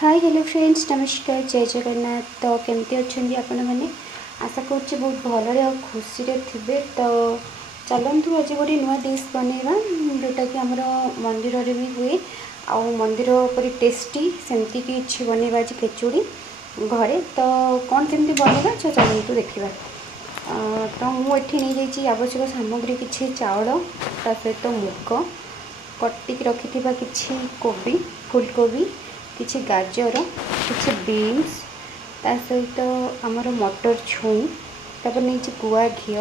Hi hello friends नमस्कार जय जगन्नाथ। तो केमती अच्छा आपण मैंने आशा कर बहुत भलरे और खुशी थे। तो चलतु आज गोटे नुआ डिश बनवा जोटा कि आमर मंदिर में भी हुए आ मंदिर पर टेस्टी सेमती कि बनवा आज खेचुड़ी घरे। तो कौन केमती बनवा चलतु देखा। तो मुझे नहीं जाइए आवश्यक सामग्री किसी चाउल ता सहित मुग कटिक रखि कि कोबी फुलकोबी किसी गाजर किसी बीन्स ता सहित आमर मटर छुई तापर नहीं गुआ घी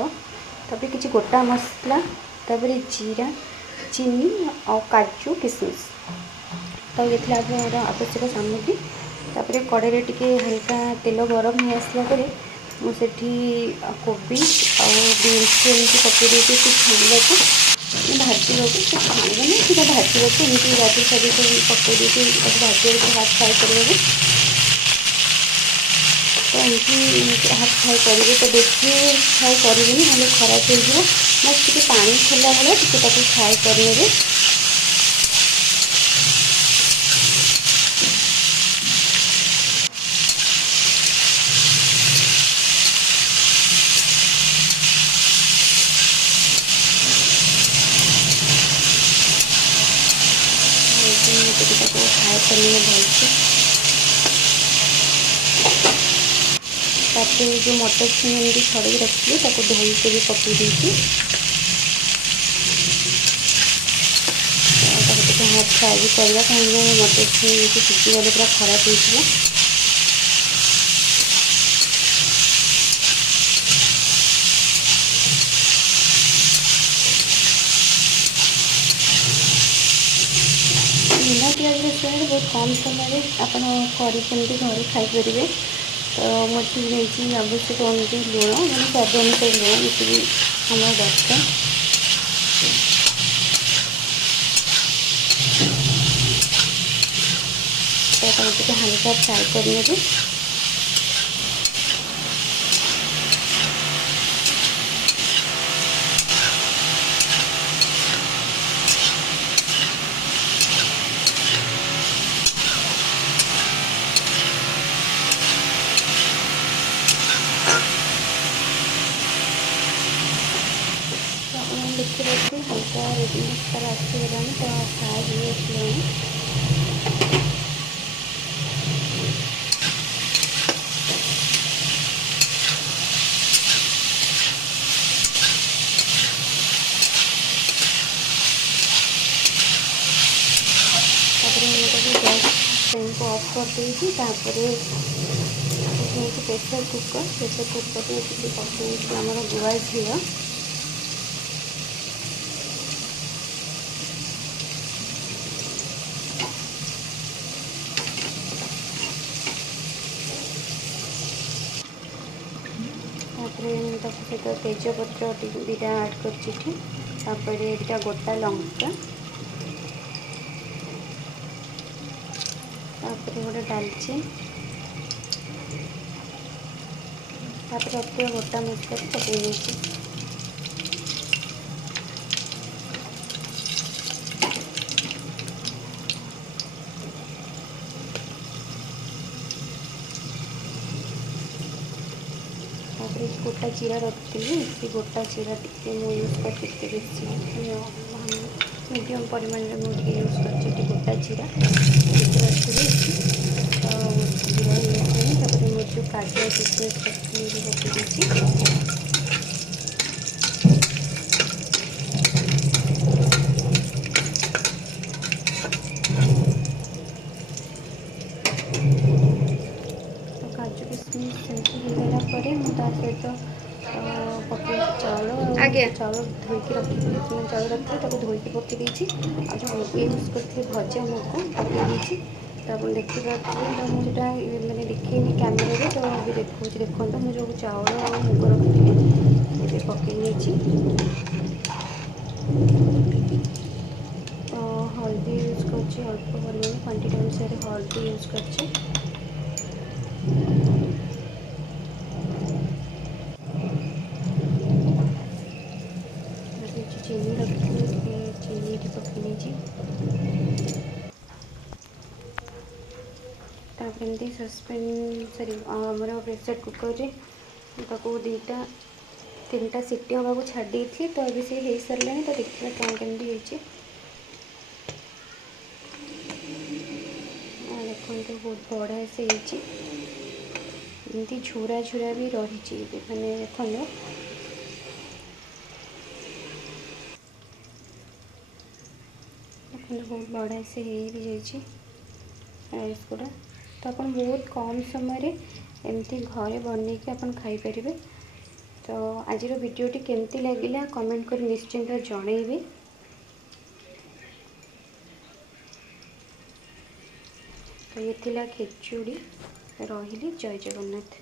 तापर किसी गोटा मसला तापर जीरा चीनी और काजू किशमिश। तो ये आमर आवश्यक सामग्री। तापर कड़े टे हल्का तेल गरम हो आसला मुझे कोबी आ बीन्स पकई छाणा को भाजवा को छाणबनी सीधा भाजवा को एमती गाजर सारी पकई भाजवा हाथ फ्राए करवा। तो एमती हाथ फ्राए करेंगे तो बेसी फ्राए करेंगे ना खराब हो बस टे पानी खोला भाया टे फ्राए करेंगे। फ्राए करने भलसे तापर जो मटर छुई एमती छड़े रखी धोई के भी पकई देती हाथ फ्राए भी करवा कहीं मटर छुई सीझीगले पूरा खराब हो। बिना प्याज रसुण बहुत कम समय आप कमी घर खाईपर। तो मुझे नहीं आवश्यक अनुसार लुण मैंने स्वाद अनुसार लुण ये हमारा दरकार। तो हल्का फ्राए करने देखते देखते हल्का रेडीनेस तार आसगला तो फ्राए हो आसला। गैस फ्लेम को ऑफ कर देती प्रेशर कुकर पकई आमर गुआ घी सहित तेजपत्र दुटा ऐड कर दुटा गोटा लंका गोटे डालचीन तापर गोटा मसला पकई गोटा जीरा रखी से गोटा जीरा टी यूज करते बेसी मीडियम परिमाण में मुझे यूज कर गोटा जीरा रखी तो जीरा यूज मुझे काजू किशमिश रखी पकई काजू किशमिश सेमती होगला सहित पकई चाउल चाउल धोईकी रखी चाउल रखी धोईकी पकई जो मुग यूज करते भजा मुग पकई तो आप देखिए तो मुझे मैंने देखे कैमेरा तो अभी देखो मुझे जो चाउल और मुग रखी ये पकई तो हल्दी यूज कर अल्प परिमाण क्वांटिटी अनुसार हल्दी यूज कर चीनी रखी चीनी पकई तापर एमती सस्पेन सॉरी आमर प्रेसर कुकर दुईटा 3टा सीटी हवा छाड़ी थी तो अभी सी हो सारे तो देखिए कौन केमती देखते बहुत बढ़िया से एमती झुरा झुरा भी रही मैंने देखो बहुत बढ़िया से हो भी जाइए राइस गुड़ा तो आप बहुत कम समय एमती घरे बनई कि आप खाईपर। तो आज वीडियोटी केमती लगिला कमेंट कर निश्चिंत जनइबे। तो ये थिला खेचुड़ी रही जय जगन्नाथ।